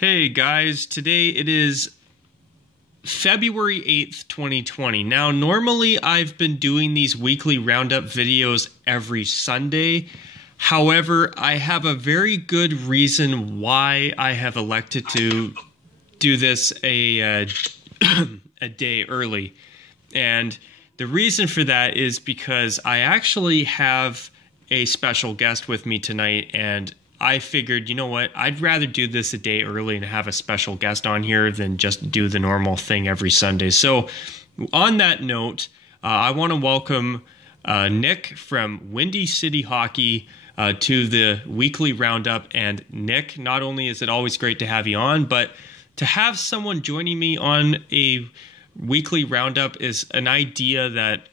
Hey guys, today it is February 8th, 2020. Now, normally I've been doing these weekly roundup videos every Sunday. However, I have a very good reason why I have elected to do this a day early. And the reason for that is because I actually have a special guest with me tonight, and I figured, you know what, I'd rather do this a day early and have a special guest on here than just do the normal thing every Sunday. So on that note, I want to welcome Nick from Windy City Hawkey to the Weekly Roundup. And Nick, not only is it always great to have you on, but to have someone joining me on a Weekly Roundup is an idea that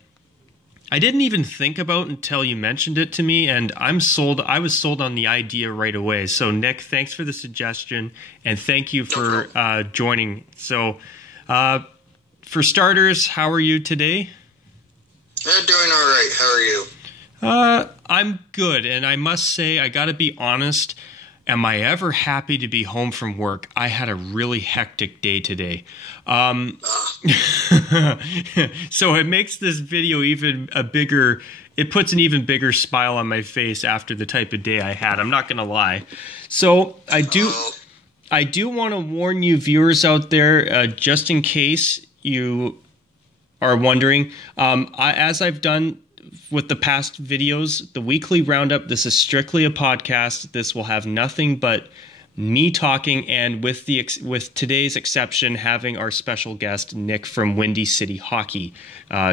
I didn't even think about until you mentioned it to me, and I'm sold. I was sold on the idea right away. So, Nick, thanks for the suggestion, and thank you for joining. So, for starters, how are you today? I'm doing all right. How are you? I'm good, and I must say, I got to be honest. Am I ever happy to be home from work? I had a really hectic day today. So it makes this video even a bigger, it puts an even bigger smile on my face after the type of day I had. I'm not going to lie. So I do want to warn you viewers out there, just in case you are wondering, as I've done with the past videos, the Weekly Roundup, this is strictly a podcast. This will have nothing but me talking, and with today's exception, having our special guest, Nick from Windy City Hawkey,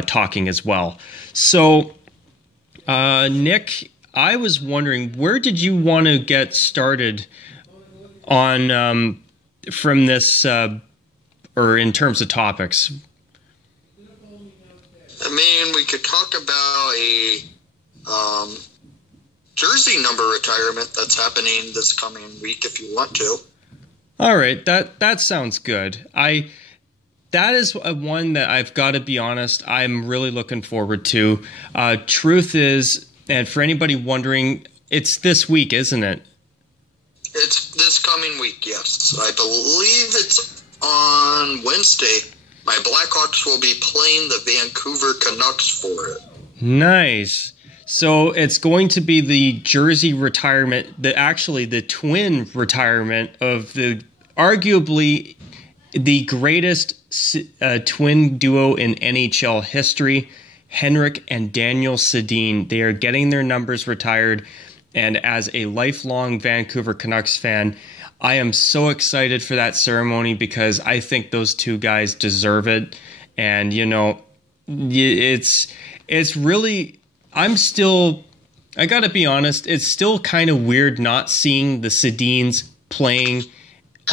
talking as well. So, Nick, I was wondering, where did you want to get started on from this, or in terms of topics? I mean, we could talk about a jersey number retirement that's happening this coming week if you want to. All right, that sounds good. That is one that I've got to be honest, I'm really looking forward to. Truth is, and for anybody wondering, it's this week, isn't it? It's this coming week, yes. I believe it's on Wednesday. My Blackhawks will be playing the Vancouver Canucks for it. Nice. So it's going to be the jersey retirement, the twin retirement of the arguably the greatest twin duo in NHL history, Henrik and Daniel Sedin. They are getting their numbers retired, and as a lifelong Vancouver Canucks fan, I am so excited for that ceremony because I think those two guys deserve it. And, you know, it's really, I got to be honest, it's still kind of weird not seeing the Sedins playing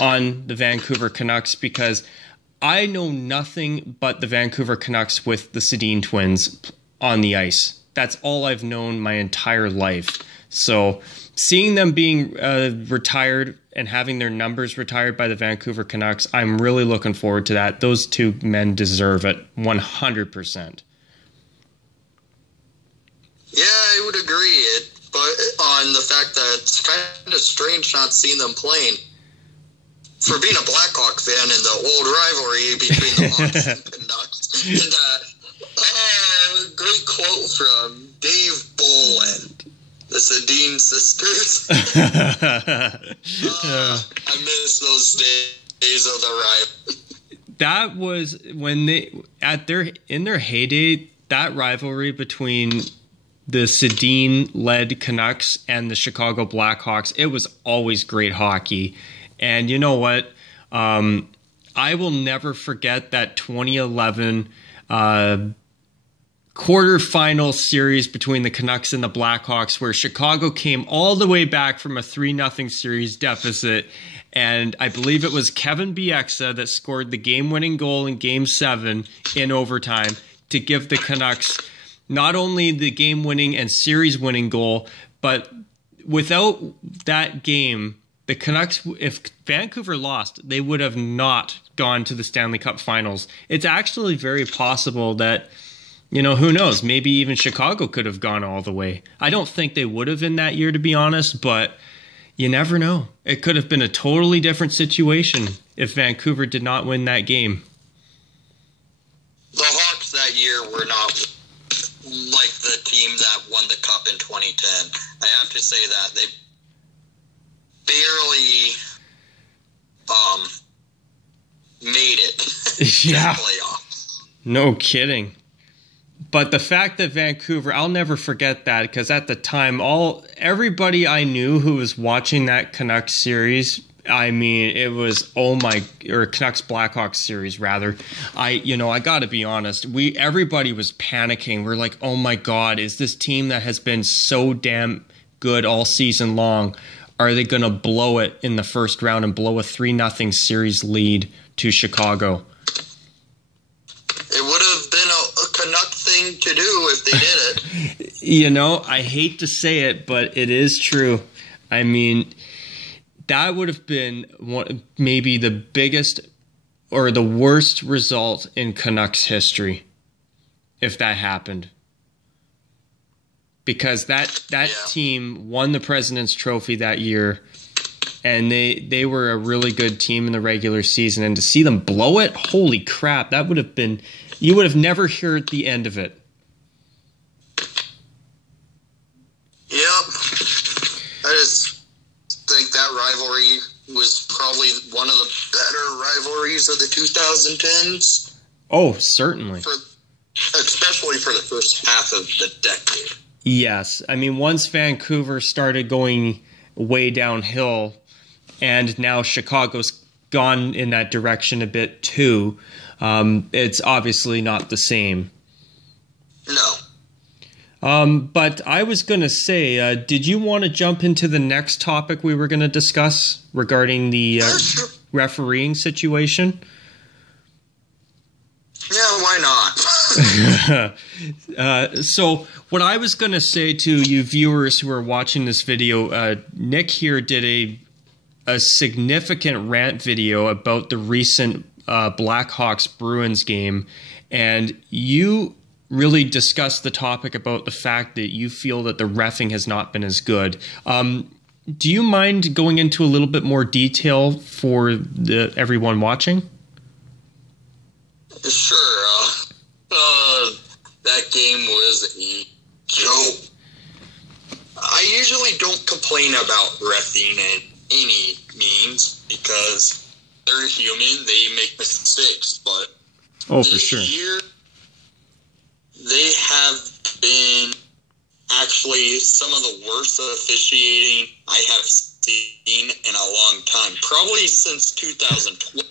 on the Vancouver Canucks because I know nothing but the Vancouver Canucks with the Sedin twins on the ice. That's all I've known my entire life. So seeing them being retired and having their numbers retired by the Vancouver Canucks, I'm really looking forward to that. Those two men deserve it 100%. Yeah, I would agree. But on the fact that it's kind of strange not seeing them playing. For being a Blackhawk fan and the old rivalry between the Hawks and Canucks. And great quote from Dave Bolland. The Sedin sisters. I miss those days of the rivalry. That was when in their heyday, that rivalry between the Sedin-led Canucks and the Chicago Blackhawks, it was always great hockey. And you know what? I will never forget that 2011 quarterfinal series between the Canucks and the Blackhawks, where Chicago came all the way back from a 3-0 series deficit, and I believe it was Kevin Bieksa that scored the game-winning goal in Game 7 in overtime to give the Canucks not only the game-winning and series-winning goal, but without that game, the Canucks, if Vancouver lost, they would have not gone to the Stanley Cup Finals. It's actually very possible that, you know, who knows? Maybe even Chicago could have gone all the way. I don't think they would have in that year, to be honest. But You never know. It could have been a totally different situation if Vancouver did not win that game. The Hawks that year were not like the team that won the Cup in 2010. I have to say that. They barely made it Yeah. to the playoffs. No kidding. But the fact that Vancouver, I'll never forget that, because at the time, everybody I knew who was watching that Canucks series, I mean, it was or Canucks Blackhawks series rather. I got to be honest, everybody was panicking. We're like, oh my God, is this team that has been so damn good all season long? Are they going to blow it in the first round and blow a 3-0 series lead to Chicago? It would have been a Canuck thing to do if they did it. I hate to say it, but it is true. I mean, that would have been maybe the biggest or the worst result in Canucks history if that happened. Because that team won the President's Trophy that year, and they were a really good team in the regular season. And to see them blow it, holy crap, that would have been... You would have never heard the end of it. Yep. I just think that rivalry was probably one of the better rivalries of the 2010s. Oh, certainly. Especially for the first half of the decade. Yes. I mean, once Vancouver started going way downhill, and now Chicago's gone in that direction a bit too, it's obviously not the same. No. But I was going to say, did you want to jump into the next topic we were going to discuss regarding the refereeing situation? Yeah, why not? So what I was going to say to you viewers who are watching this video, Nick here did a significant rant video about the recent Blackhawks Bruins game, and you really discussed the topic about the fact that you feel that the reffing has not been as good. Do you mind going into a little bit more detail for everyone watching? Sure. That game was a joke. I usually don't complain about reffing in any means because they're human, they make mistakes, but for sure. this year they have been actually some of the worst officiating I have seen in a long time, probably since 2012.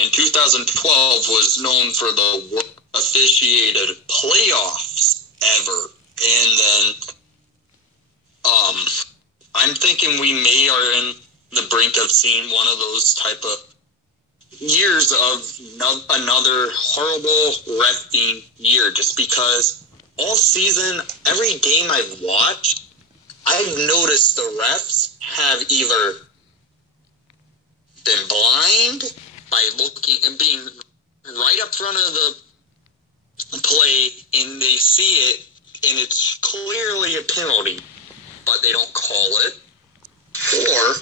And 2012 was known for the worst officiated playoffs ever. And then I'm thinking we are in the brink of seeing one of those type of years of another horrible reffing year, just because all season, every game I've watched, I've noticed the refs have either been blind by looking and being right up front of the play, and they see it, and it's clearly a penalty, but they don't call it, or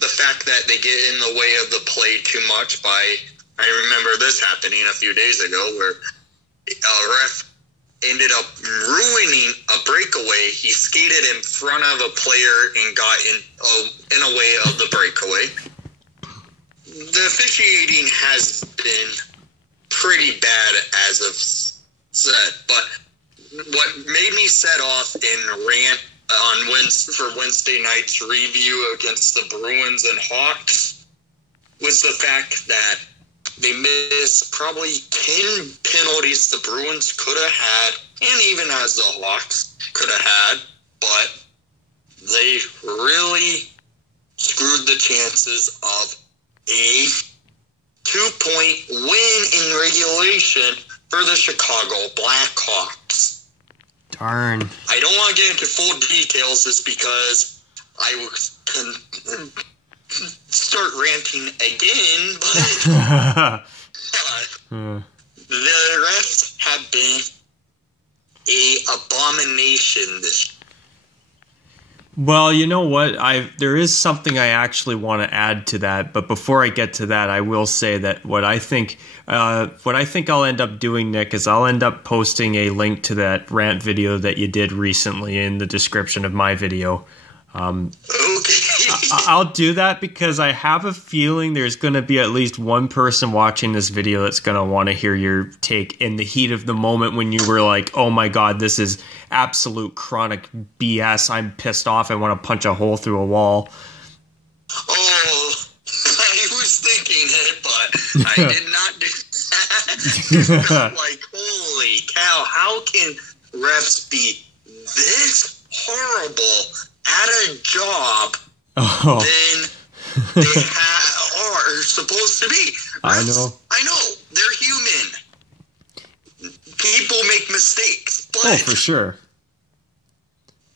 the fact that they get in the way of the play too much by, I remember this happening a few days ago where a ref ended up ruining a breakaway. He skated in front of a player and got in a way of the breakaway. The officiating has been pretty bad as of said, but what made me set off and rant for Wednesday night's review against the Bruins and Hawks was the fact that they missed probably 10 penalties the Bruins could have had, and even as the Hawks could have had, but they really screwed the chances of a 2-point win in regulation for the Chicago Blackhawks. Darn. I don't want to get into full details just because I will start ranting again, but the refs have been an abomination this year. Well, you know what? There is something I actually want to add to that, but before I get to that, I will say that what I think I'll end up doing, Nick, is I'll end up posting a link to that rant video that you did recently in the description of my video. I'll do that because I have a feeling there's going to be at least one person watching this video that's going to want to hear your take in the heat of the moment when you were like, oh my God, this is absolute chronic BS. I'm pissed off. I want to punch a hole through a wall. Oh, I was thinking it, but I did not do that. Like, holy cow, how can refs be this horrible at a job than they are supposed to be? Refs, I know, they're human. People make mistakes, but for sure.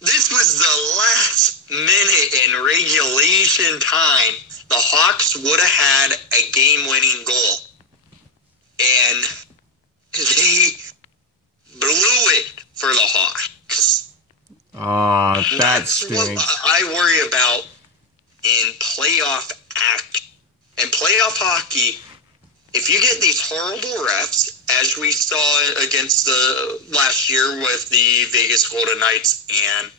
This was the last minute in regulation time. The Hawks would have had a game-winning goal, and they blew it for the Hawks. That's what I worry about in playoff hockey. If you get these horrible refs, as we saw against the last year with the Vegas Golden Knights and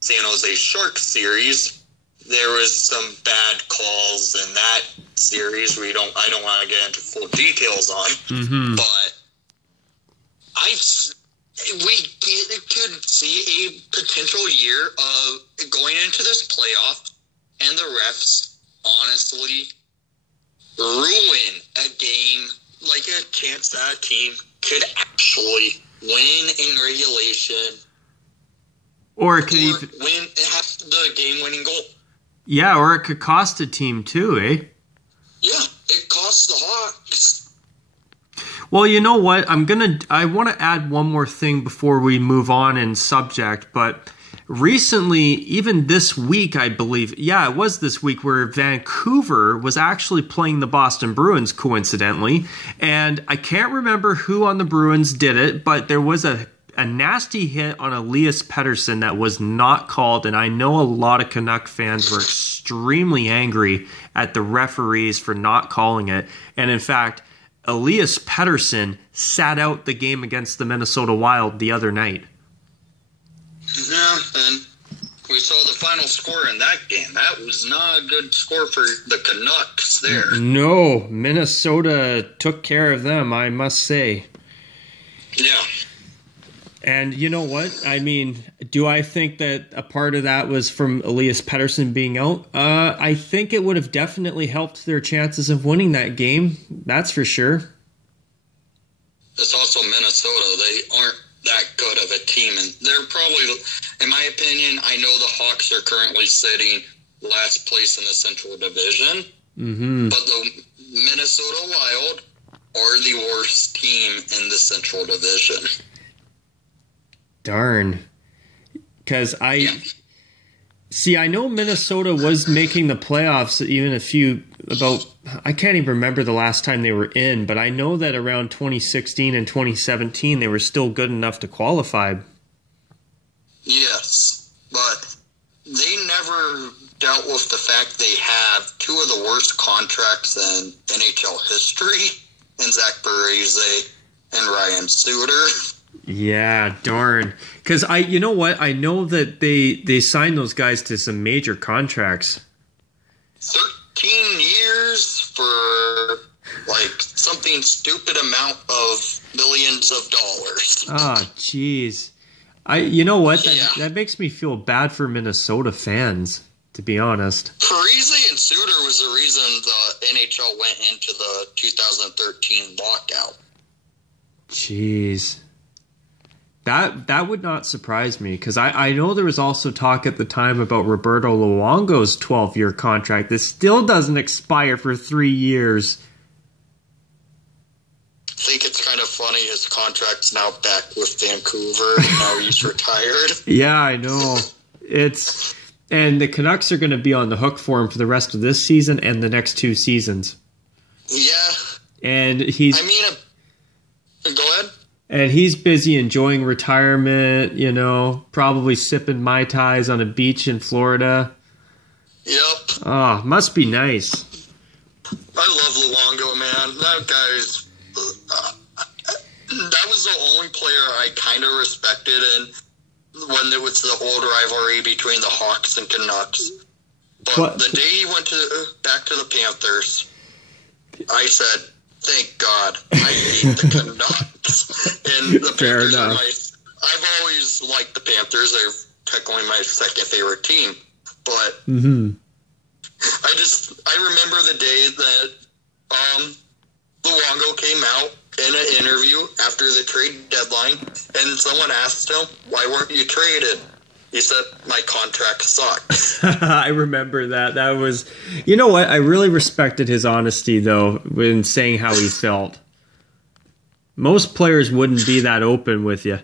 San Jose Sharks series, there was some bad calls in that series. I don't want to get into full details on, but we could see a potential year of going into this playoff, and the refs honestly ruin a game, like a chance that a team could actually win in regulation, or it could even have the game-winning goal. Yeah, or it could cost a team too, eh? Yeah, it costs the Hawks. Well, you know what? I want to add one more thing before we move on in subject, but recently, even this week, I believe, it was this week, where Vancouver was actually playing the Boston Bruins, coincidentally, and I can't remember who on the Bruins did it, but there was a nasty hit on Elias Pettersson that was not called, and I know a lot of Canuck fans were extremely angry at the referees for not calling it, and in fact, Elias Pettersson sat out the game against the Minnesota Wild the other night. Yeah, and we saw the final score in that game. That was not a good score for the Canucks there. No, Minnesota took care of them, I must say. Yeah. And you know what? I mean, do I think that a part of that was from Elias Pettersson being out? I think it would have definitely helped their chances of winning that game. That's for sure. It's also Minnesota. They aren't that good of a team, and they're probably, in my opinion, I know the Hawks are currently sitting last place in the Central Division, but the Minnesota Wild are the worst team in the Central Division. Darn. Because I know Minnesota was making the playoffs even I can't even remember the last time they were in, but I know that around 2016 and 2017 they were still good enough to qualify. Yes, but they never dealt with the fact they have two of the worst contracts in NHL history, in Zach Parise and Ryan Suter. Yeah, darn. Because you know what? I know that they signed those guys to some major contracts. 13 years for like something stupid amount of millions of dollars. Ah, jeez. You know what? That makes me feel bad for Minnesota fans, to be honest. Parise and Suter was the reason the NHL went into the 2013 lockout. Jeez. That would not surprise me, because I know there was also talk at the time about Roberto Luongo's 12-year contract that still doesn't expire for 3 years. I think it's kind of funny his contract's now back with Vancouver. Now he's retired. Yeah, I know. And the Canucks are going to be on the hook for him for the rest of this season and the next 2 seasons. Yeah. And go ahead. And he's busy enjoying retirement, you know, probably sipping Mai Tais on a beach in Florida. Yep. Oh, must be nice. I love Luongo, man. That guy's... that was the only player I kind of respected when there was the old rivalry between the Hawks and Canucks. But the day he went back to the Panthers, I said, thank God, I hate the Canucks. And the Fair Panthers enough. I've always liked the Panthers. They're technically my second favorite team. But I remember the day that Luongo came out in an interview after the trade deadline, and someone asked him, why weren't you traded? He said, my contract sucks. I remember that. That was... You know what? I really respected his honesty, though, when saying how he felt. Most players wouldn't be that open with you.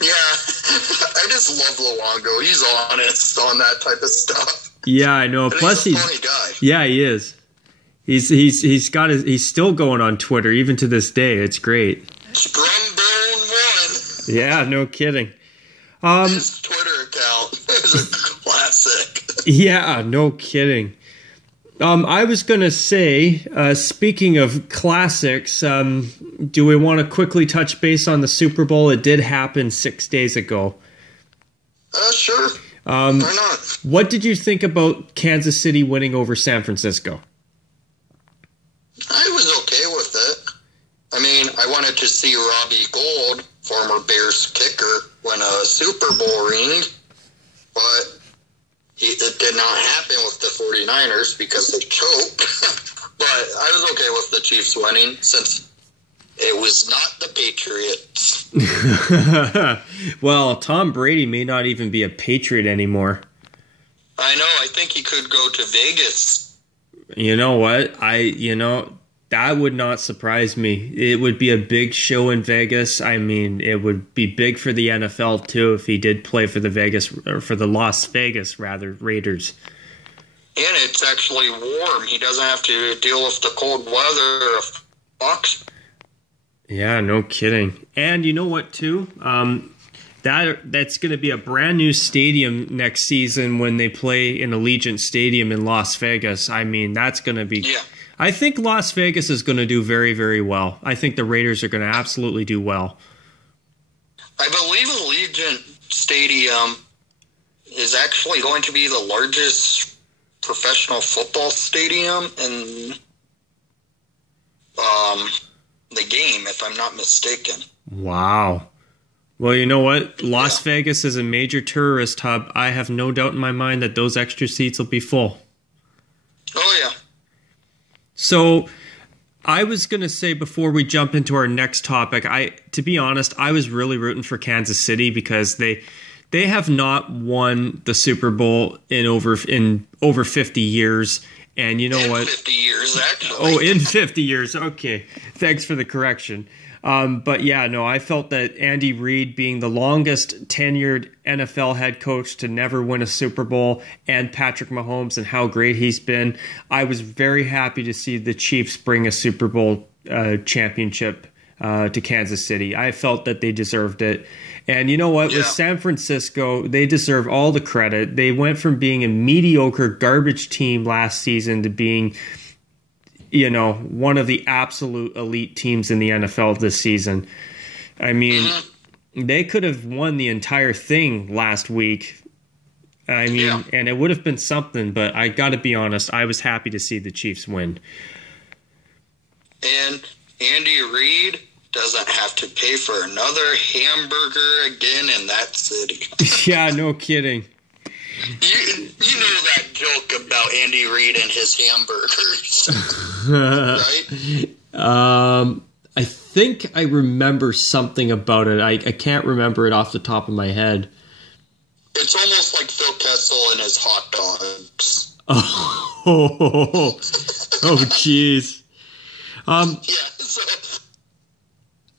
Yeah. I just love Luongo. He's honest on that type of stuff. Yeah, I know. And Plus, he's a funny guy. Yeah, he is. He's still going on Twitter, even to this day. It's great. Sprumburn1. Yeah, no kidding. His Twitter account is a classic. Yeah, no kidding. I was going to say, speaking of classics, do we want to quickly touch base on the Super Bowl? It did happen 6 days ago. Sure. Why not? What did you think about Kansas City winning over San Francisco? I was okay with it. I mean, I wanted to see Robbie Gould, former Bears kicker, win a Super Bowl ring, but it did not happen with the 49ers because they choked. But I was okay with the Chiefs winning since it was not the Patriots. Well, Tom Brady may not even be a Patriot anymore. I know. I think he could go to Vegas. You know what? That would not surprise me. It would be a big show in Vegas. I mean, it would be big for the NFL too if he did play for the Las Vegas Raiders. And it's actually warm. He doesn't have to deal with the cold weather of Fox. Yeah, no kidding. And you know what too? That's going to be a brand new stadium next season when they play in Allegiant Stadium in Las Vegas. I mean, that's going to be... Yeah. I think Las Vegas is going to do very, very well. I think the Raiders are going to absolutely do well. I believe Allegiant Stadium is actually going to be the largest professional football stadium in the game, if I'm not mistaken. Wow. Well, you know what? Las Vegas is a major tourist hub. I have no doubt in my mind that those extra seats will be full. Oh, yeah. So I was going to say before we jump into our next topic, to be honest, I was really rooting for Kansas City because they have not won the Super Bowl in over 50 years. And you know in what? 50 years, actually. Oh, in 50 years. Okay. Thanks for the correction. But yeah, no, I felt that Andy Reid being the longest tenured NFL head coach to never win a Super Bowl and Patrick Mahomes and how great he's been, I was very happy to see the Chiefs bring a Super Bowl championship to Kansas City. I felt that they deserved it. And you know what? Yeah. With San Francisco, they deserve all the credit. They went from being a mediocre garbage team last season to being, one of the absolute elite teams in the NFL this season. I mean, they could have won the entire thing last week. I mean, and it would have been something, but I got to be honest, I was happy to see the Chiefs win. And Andy Reid doesn't have to pay for another hamburger again in that city. Yeah, no kidding. You know that joke about Andy Reid and his hamburgers, right? I think I remember something about it. I can't remember it off the top of my head. It's almost like Phil Kessel and his hot dogs. Oh, jeez. So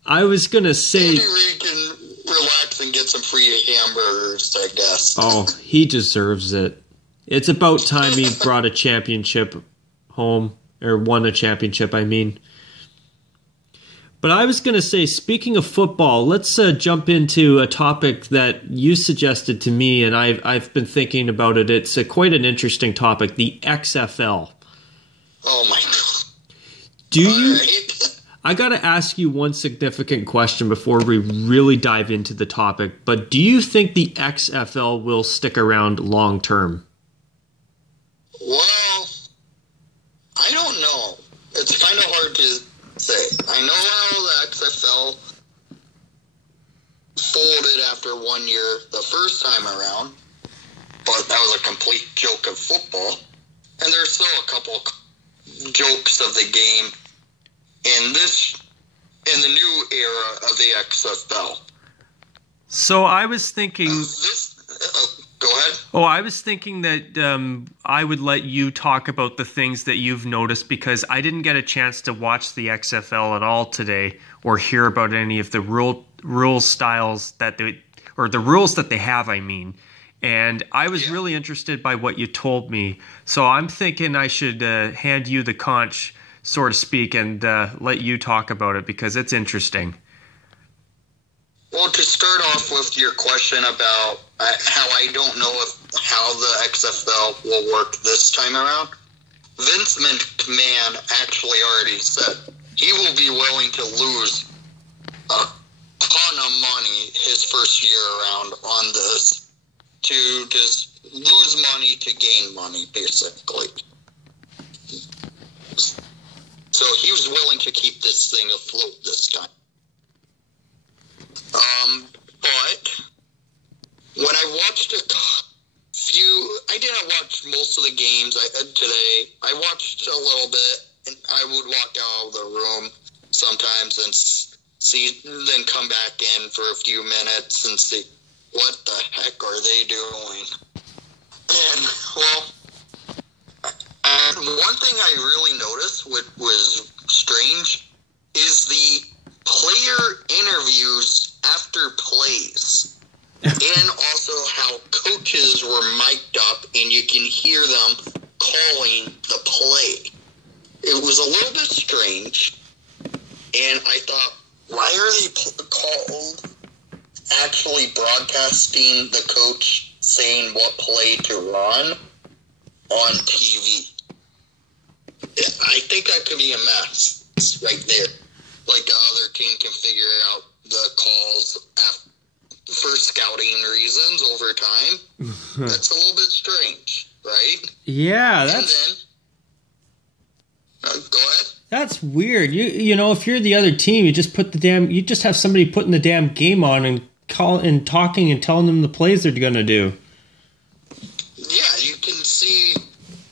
I was gonna say Andy Reid can relax and get some free hamburgers, I guess. Oh, he deserves it. It's about time he brought a championship home, or won a championship, I mean. But I was going to say, speaking of football, let's jump into a topic that you suggested to me, and I've been thinking about it. It's quite an interesting topic, the XFL. Oh, my God. Do you... I got to ask you one significant question before we really dive into the topic, but do you think the XFL will stick around long term? Well, I don't know. It's kind of hard to say. I know how the XFL folded after 1 year the first time around, but that was a complete joke of football. And there's still a couple jokes of the game in the new era of the XFL. So I was thinking... go ahead. Oh, I was thinking that I would let you talk about the things that you've noticed, because I didn't get a chance to watch the XFL at all today or hear about any of the rule styles that the rules that they have, I mean. And I was really interested by what you told me. So I'm thinking I should hand you the conch, so to speak, and let you talk about it, because it's interesting. Well, to start off with your question about how I don't know how the XFL will work this time around, Vince McMahon actually already said he will be willing to lose a ton of money his first year around on this, to just lose money to gain money, basically. So he was willing to keep this thing afloat this time. But when I watched I didn't watch most of the games today. I watched a little bit, and I would walk out of the room sometimes and then come back in for a few minutes and see what the heck are they doing. And, well, one thing I really noticed, what was strange, is the player interviews after plays. And also how coaches were mic'd up and you can hear them calling the play. It was a little bit strange. And I thought, why are they actually broadcasting the coach saying what play to run on TV? I think that could be a mess right there. Like the other team can figure out the calls for scouting reasons over time. That's a little bit strange, right? Yeah, that's... And then, go ahead. That's weird. You know, if you're the other team, you just have somebody putting the damn game on and talking and telling them the plays they're gonna do. Yeah, you can see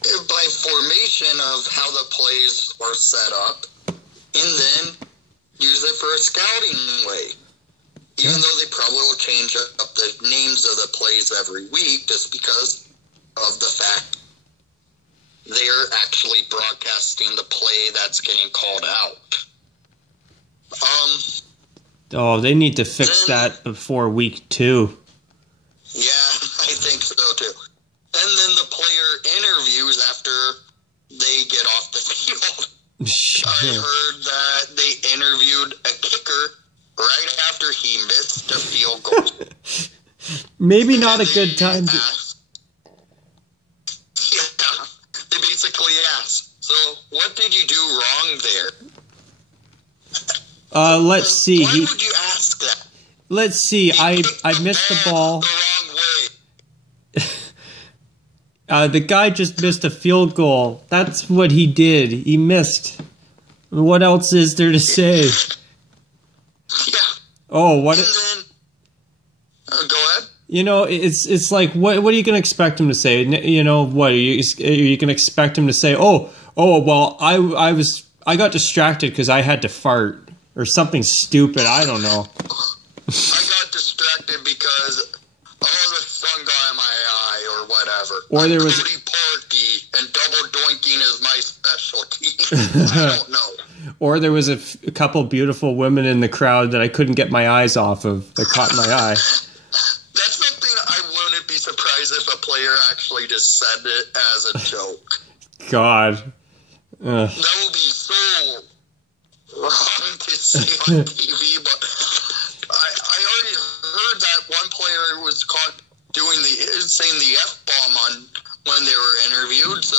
by formation of how the plays are set up, and then use it for a scouting way. Even though they probably will change up the names of the plays every week, just because of the fact they're actually broadcasting the play that's getting called out. Oh, they need to fix that before week 2. Yeah, I think so too. And then the player interviews after they get off the field. I heard that they interviewed a kicker right after he missed a field goal. Maybe not a good time to... Yeah, they basically asked, so what did you do wrong there? Let's see. Why would you ask that? Let's see. I missed the ball. The wrong way. The guy just missed a field goal. That's what he did. He missed. What else is there to say? Yeah. Oh, what? And then, go ahead. You know, it's like, what are you going to expect him to say? You know, what are you going to expect him to say? Oh, well, I got distracted because I had to fart or something stupid. I don't know. I got distracted because the sun got in my eye or whatever. Or there was Cody Parkey and double doinking is my specialty. I don't know. Or there was a couple beautiful women in the crowd that I couldn't get my eyes off of that caught my eye. That's something I wouldn't be surprised if a player actually just said it as a joke. God. That would be so wrong to see on TV, but I already heard that one player was caught saying the F-bomb when they were interviewed, so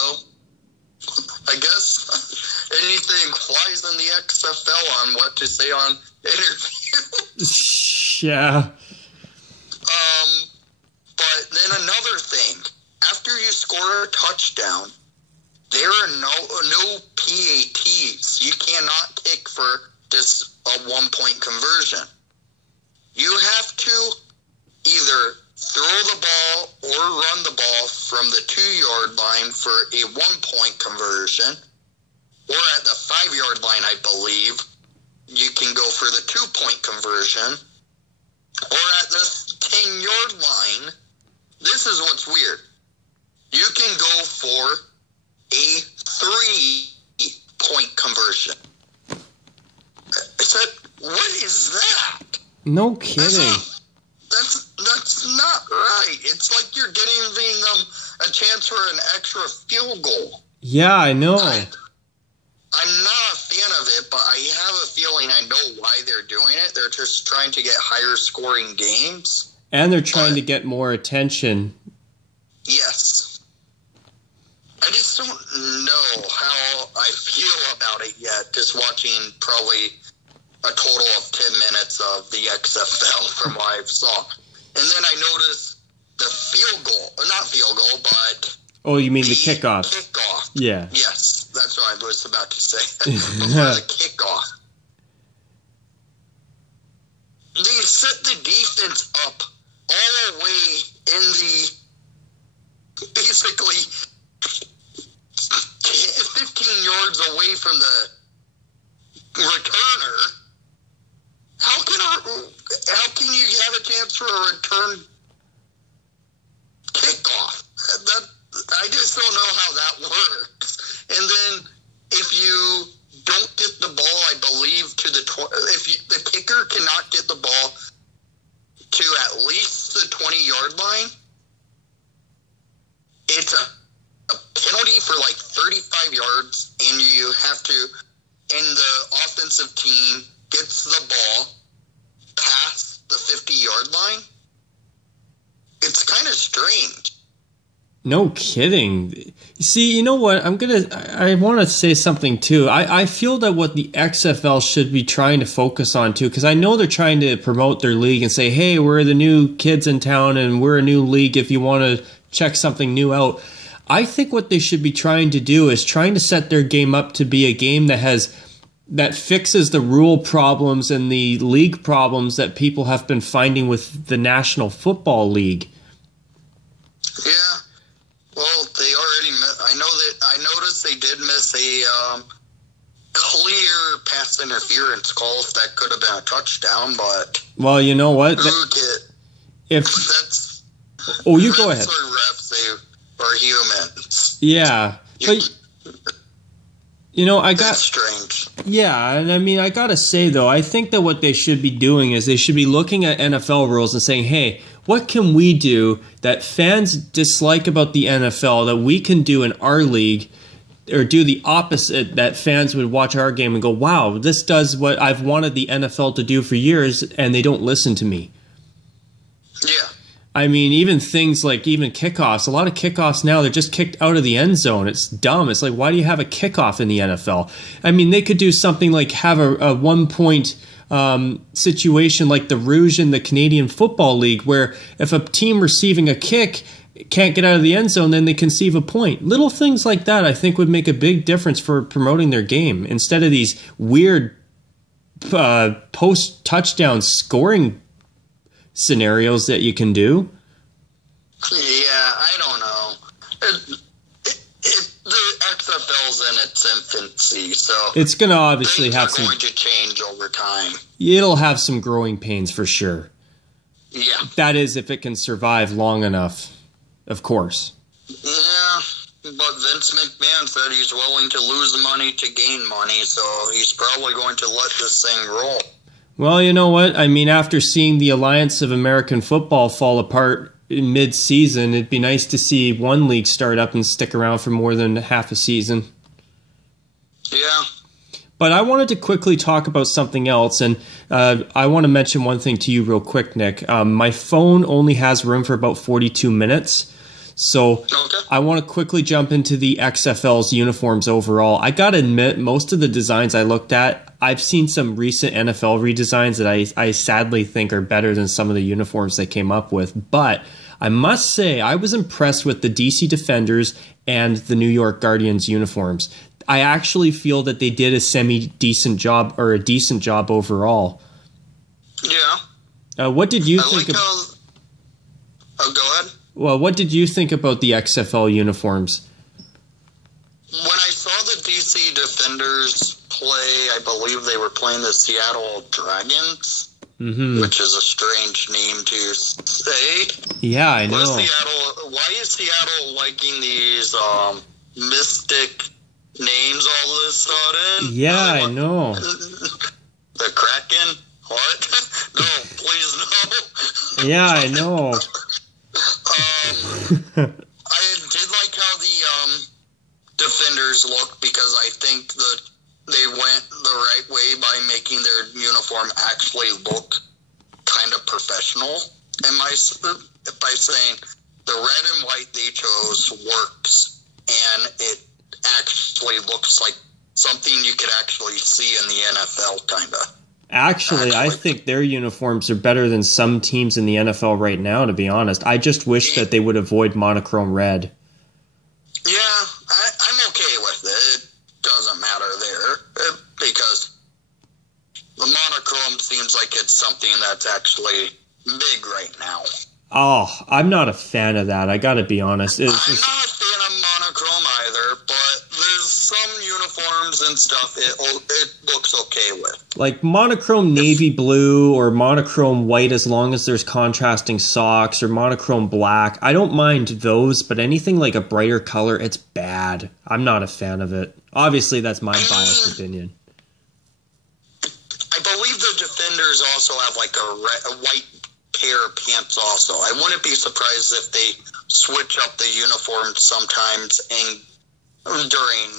I guess anything flies in the XFL on what to say on interviews. Yeah. But then another thing, after you score a touchdown, there are no PATs. You cannot kick for just a 1-point conversion. You have to either throw the ball or run the ball from the 2-yard line for a 1-point conversion, or at the 5-yard line, I believe, you can go for the 2-point conversion, or at the 10-yard line, this is what's weird. You can go for a 3-point conversion. I said, what is that? No kidding. That's not right. It's like you're giving them a chance for an extra field goal. Yeah, I know. I'm not a fan of it, but I have a feeling I know why they're doing it. They're just trying to get higher scoring games. And they're trying to get more attention. Yes. I just don't know how I feel about it yet, just watching probably a total of 10 minutes of the XFL from what I saw. And then I noticed the not field goal, but... Oh, you mean the kickoff? Kickoff. Yeah. Yes, that's what I was about to say. Before the kickoff. They set the defense up all the way in the... basically 15 yards away from the returner. How can you have a chance for a return kickoff? I just don't know how that works. And then if you don't get the ball, I believe the kicker cannot get the ball to at least the 20-yard line, it's a penalty for like 35 yards, and you have to, and the offensive team gets the ball past the 50-yard line. It's kind of strange. No kidding. See, you know what? I want to say something too. I feel that what the XFL should be trying to focus on too, because I know they're trying to promote their league and say, hey, we're the new kids in town and we're a new league if you want to check something new out. I think what they should be trying to do is trying to set their game up to be a game that fixes the rule problems and the league problems that people have been finding with the National Football League. Yeah. Well, they already I noticed they did miss a clear pass interference call. If that could have been a touchdown, but well, you know what? You go ahead. Refs, they are humans. Yeah, but that's strange. Yeah, and I mean, I gotta say though, I think that what they should be doing is they should be looking at NFL rules and saying, hey, what can we do that fans dislike about the NFL that we can do in our league, or do the opposite, that fans would watch our game and go, wow, this does what I've wanted the NFL to do for years, and they don't listen to me. Yeah. I mean, even things like kickoffs. A lot of kickoffs now, they're just kicked out of the end zone. It's dumb. It's like, why do you have a kickoff in the NFL? I mean, they could do something like have a 1-point situation like the Rouge in the Canadian Football League, where if a team receiving a kick can't get out of the end zone, then they concede a point. Little things like that, I think, would make a big difference for promoting their game, instead of these weird post-touchdown scoring scenarios that you can do. Yeah, I don't know. The XFL's in its infancy, so it's going to obviously things have are going to change over time. It'll have some growing pains for sure. Yeah. That is, if it can survive long enough, of course. Yeah, but Vince McMahon said he's willing to lose money to gain money, so he's probably going to let this thing roll. Well, you know what? I mean, after seeing the Alliance of American Football fall apart in mid-season, it'd be nice to see one league start up and stick around for more than half a season. Yeah. But I wanted to quickly talk about something else, and I want to mention one thing to you real quick, Nick. My phone only has room for about 42 minutes, so I want to quickly jump into the XFL's uniforms overall. I got to admit, most of the designs I looked at, I've seen some recent NFL redesigns that I sadly think are better than some of the uniforms they came up with. But I must say, I was impressed with the DC Defenders and the New York Guardians uniforms. I actually feel that they did a semi-decent job, or a decent job overall. Yeah. What did you think? Oh, go ahead. Well, what did you think about the XFL uniforms? When I saw the DC Defenders play, I believe they were playing the Seattle Dragons, which is a strange name to say. Yeah, I know. Why is Seattle liking these mystic names all of a sudden? Yeah, I know. The Kraken? What? No, please no. Yeah, I know. I did like how the Defenders looked, because I think that they went the right way by making their uniform actually look kind of professional. By saying the red and white they chose works, and it actually looks like something you could actually see in the NFL, kind of. Actually, I think their uniforms are better than some teams in the NFL right now, to be honest. I just wish that they would avoid monochrome red. Yeah, I'm okay with it. It doesn't matter there, because the monochrome seems like it's something that's actually big right now. Oh, I'm not a fan of that. I got to be honest. I'm not a fan of monochrome either, but there's some uniforms and stuff it looks okay with. Like monochrome navy blue or monochrome white, as long as there's contrasting socks, or monochrome black. I don't mind those, but anything like a brighter color, it's bad. I'm not a fan of it. Obviously, that's my biased opinion. I believe the Defenders also have like a white pair of pants also. I wouldn't be surprised if they switch up the uniform sometimes during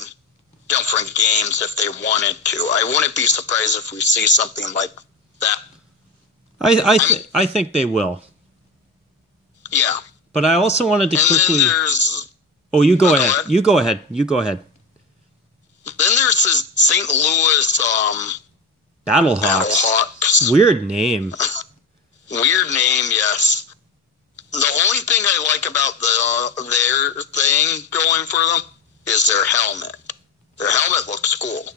different games if they wanted to. I wouldn't be surprised if we see something like that. I think they will. Yeah. But I also wanted to quickly... Oh, you go ahead. You go ahead. Then there's this St. Louis Battlehawks. Weird name. Weird name, yes. The only thing I like about their thing going for them is their helmet. Their helmet looks cool.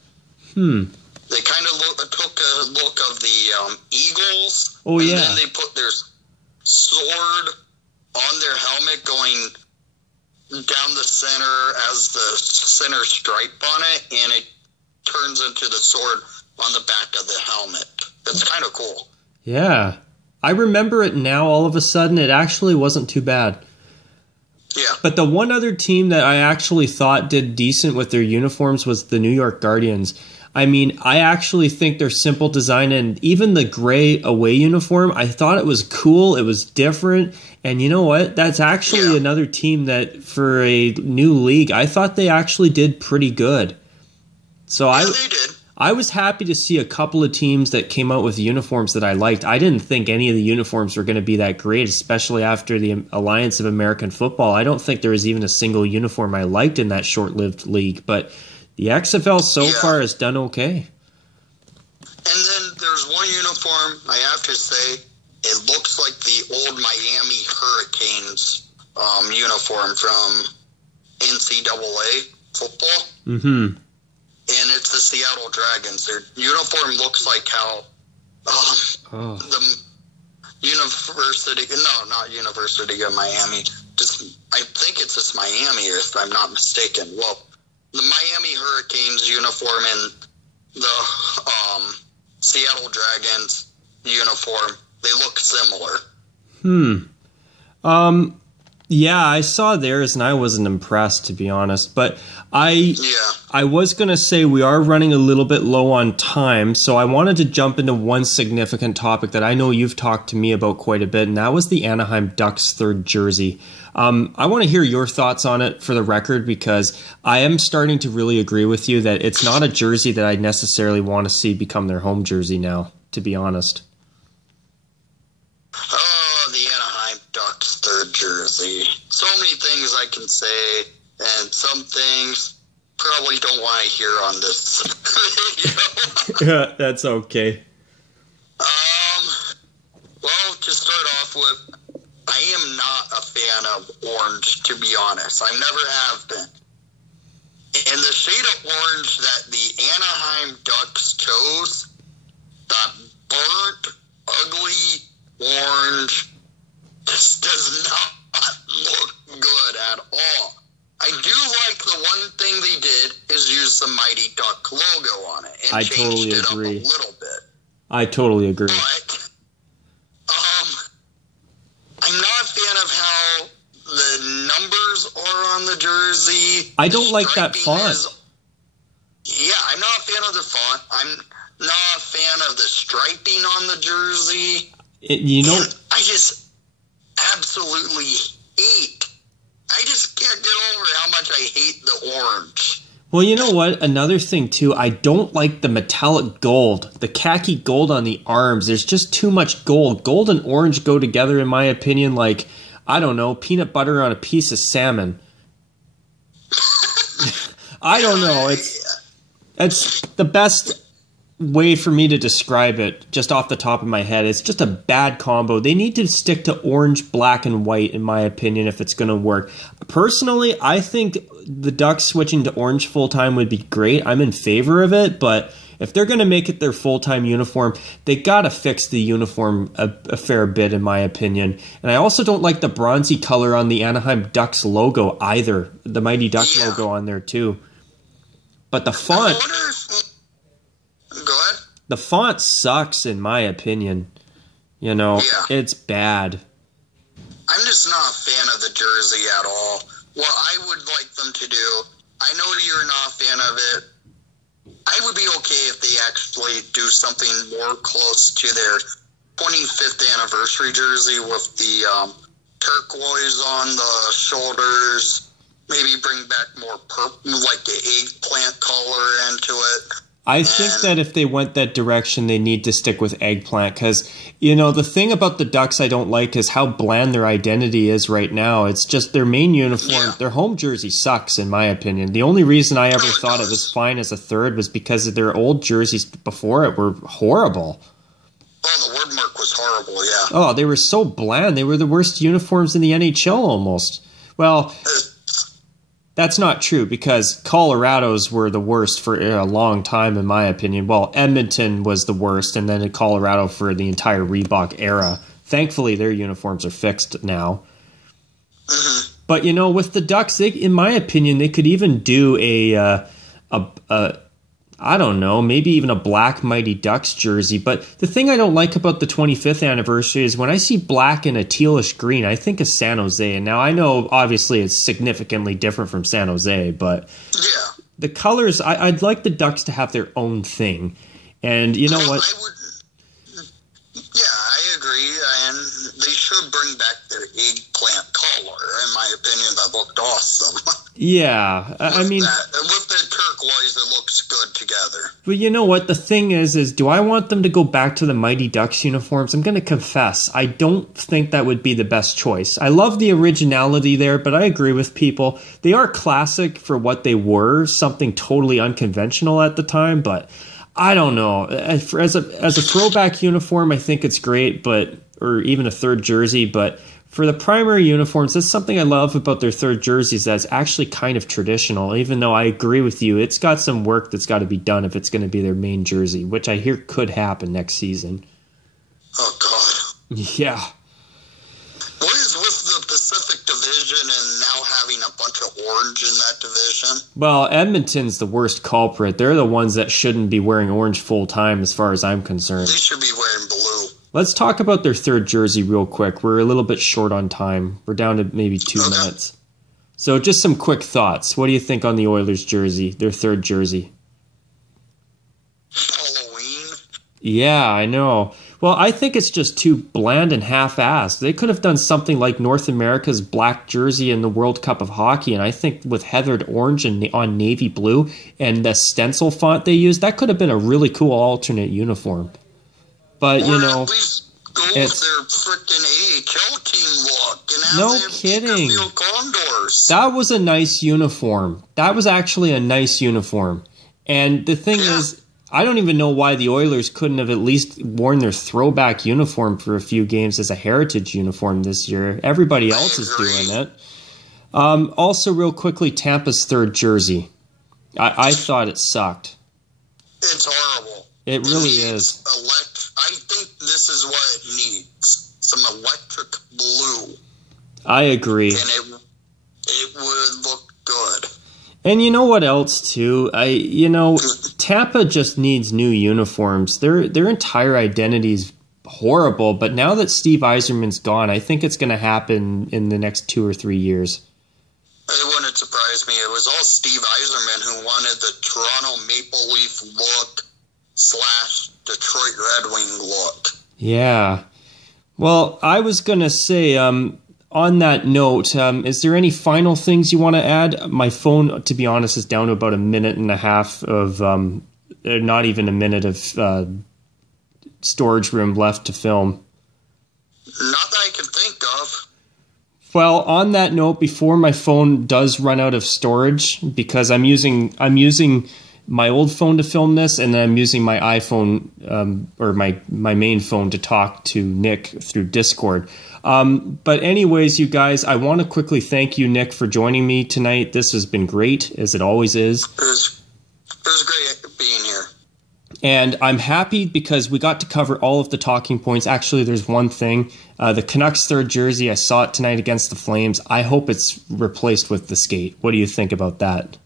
They kind of took a look of the Eagles. Oh, yeah. And then they put their sword on their helmet going down the center as the center stripe on it, and it turns into the sword on the back of the helmet. It's kind of cool. Yeah. I remember it now all of a sudden. It actually wasn't too bad. Yeah. But the one other team that I actually thought did decent with their uniforms was the New York Guardians. I mean, I actually think their simple design, and even the gray away uniform, I thought it was cool. It was different. And you know what? That's actually another team that, for a new league, I thought they actually did pretty good. So they did. I was happy to see a couple of teams that came out with uniforms that I liked. I didn't think any of the uniforms were going to be that great, especially after the Alliance of American Football. I don't think there was even a single uniform I liked in that short-lived league. But the XFL so far has done okay. And then there's one uniform, I have to say, it looks like the old Miami Hurricanes uniform from NCAA football. Mm-hmm. And it's the Seattle Dragons. Their uniform looks like how the University, no, not University of Miami. I think it's just Miami, if I'm not mistaken. Well, the Miami Hurricanes uniform and the Seattle Dragons uniform, they look similar. Yeah, I saw theirs and I wasn't impressed, to be honest. But I was going to say we are running a little bit low on time, so I wanted to jump into one significant topic that I know you've talked to me about quite a bit, and that was the Anaheim Ducks third jersey. I want to hear your thoughts on it for the record, because I am starting to really agree with you that it's not a jersey that I necessarily want to see become their home jersey now, to be honest. Oh, the Anaheim Ducks third jersey. So many things I can say, and some things probably don't want to hear on this video. Yeah, that's okay. Well, to start off with, I am not a fan of orange, to be honest. I never have been. And the shade of orange that the Anaheim Ducks chose, that burnt, ugly orange, just does not look good at all. I do like the one thing they did is use the Mighty Duck logo on it and I changed totally it agree. up a little bit. I totally agree. But I'm not a fan of how the numbers are on the jersey. I don't like that font. I'm not a fan of the font. I'm not a fan of the striping on the jersey. I just absolutely hate. I just can't get over how much I hate the orange. Well, you know what? Another thing, too, I don't like the metallic gold, the khaki gold on the arms. There's just too much gold. Gold and orange go together, in my opinion, like, I don't know, peanut butter on a piece of salmon. I don't know. It's the best way for me to describe it, just off the top of my head. It's just a bad combo. They need to stick to orange, black, and white, in my opinion, if it's going to work. Personally, I think the Ducks switching to orange full-time would be great. I'm in favor of it, but if they're going to make it their full-time uniform, they got to fix the uniform a fair bit, in my opinion. And I also don't like the bronzy color on the Anaheim Ducks logo either. The Mighty Duck logo on there, too. But the font... Go ahead. The font sucks, in my opinion. It's bad. I'm just not a fan of the jersey at all. What I would like them to do, I know you're not a fan of it. I would be okay if they actually do something more close to their 25th anniversary jersey with the turquoise on the shoulders. Maybe bring back more purple, like the eggplant color into it. I think that if they went that direction, they need to stick with eggplant, because, the thing about the Ducks I don't like is how bland their identity is right now. It's just their main uniform, their home jersey sucks, in my opinion. The only reason I ever thought it was fine as a third was because of their old jerseys before it were horrible. Oh, the word mark was horrible, yeah. Oh, they were so bland. They were the worst uniforms in the NHL almost. Well... That's not true, because Colorado's were the worst for a long time, in my opinion. Well, Edmonton was the worst, and then Colorado for the entire Reebok era. Thankfully, their uniforms are fixed now. Mm-hmm. But, with the Ducks, in my opinion, they could even do I don't know, maybe even a black Mighty Ducks jersey. But the thing I don't like about the 25th anniversary is when I see black and a tealish green, I think of San Jose. And now I know, obviously, it's significantly different from San Jose, but the colors, I'd like the Ducks to have their own thing. And you know what? I agree. And they should bring back their eggplant color, in my opinion. That looked awesome. Yeah, I mean... With the turquoise, it looks good together. But you know what? The thing is do I want them to go back to the Mighty Ducks uniforms? I'm going to confess, I don't think that would be the best choice. I love the originality there, but I agree with people. They are classic for what they were, something totally unconventional at the time, but I don't know. As a throwback uniform, I think it's great, or even a third jersey, but... For the primary uniforms, that's something I love about their third jerseys that's actually kind of traditional, even though I agree with you. It's got some work that's got to be done if it's going to be their main jersey, which I hear could happen next season. Oh, God. Yeah. What is with the Pacific Division and now having a bunch of orange in that division? Well, Edmonton's the worst culprit. They're the ones that shouldn't be wearing orange full-time as far as I'm concerned. They should be wearing blue. Let's talk about their third jersey real quick. We're a little bit short on time. We're down to maybe 2 minutes. So just some quick thoughts. What do you think on the Oilers jersey, their third jersey? Halloween? Yeah, I know. Well, I think it's just too bland and half-assed. They could have done something like North America's black jersey in the World Cup of Hockey, and I think with heathered orange and on navy blue and the stencil font they used, that could have been a really cool alternate uniform. But, you know, at least go with their frickin' AHL team look. And no kidding. Condors. That was a nice uniform. That was actually a nice uniform. And the thing is, I don't even know why the Oilers couldn't have at least worn their throwback uniform for a few games as a heritage uniform this year. Everybody else is doing it. Also, real quickly, Tampa's third jersey. I thought it sucked. It's horrible. It really is. I think this is what it needs. Some electric blue. I agree. And it would look good. And you know what else too? Tampa just needs new uniforms. Their entire identity is horrible. But now that Steve Yzerman's gone, I think it's going to happen in the next 2 or 3 years. It wouldn't surprise me. It was all Steve Yzerman who wanted the Toronto Maple Leaf look / Detroit Red Wing look. Yeah. Well, I was going to say, on that note, is there any final things you want to add? My phone, to be honest, is down to about 1.5 minutes of, not even a minute of storage room left to film. Not that I can think of. Well, on that note, before my phone does run out of storage, because I'm using my old phone to film this, and then I'm using my iPhone or my main phone to talk to Nick through Discord. But anyways, you guys, I want to quickly thank you, Nick, for joining me tonight. This has been great, as it always is. It was great being here. And I'm happy because we got to cover all of the talking points. Actually, there's one thing. The Canucks third jersey, I saw it tonight against the Flames. I hope it's replaced with the skate. What do you think about that?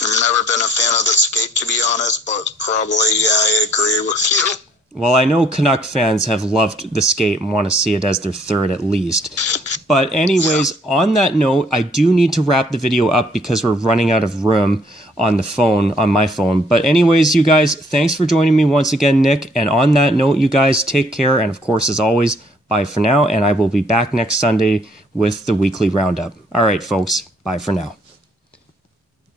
I've never been a fan of the skate, to be honest, but probably, yeah, I agree with you. Well, I know Canuck fans have loved the skate and want to see it as their third at least. But anyways, on that note, I do need to wrap the video up because we're running out of room on the phone, on my phone. But anyways, you guys, thanks for joining me once again, Nick. And on that note, you guys, take care. And of course, as always, bye for now. And I will be back next Sunday with the Weekly Roundup. All right, folks, bye for now.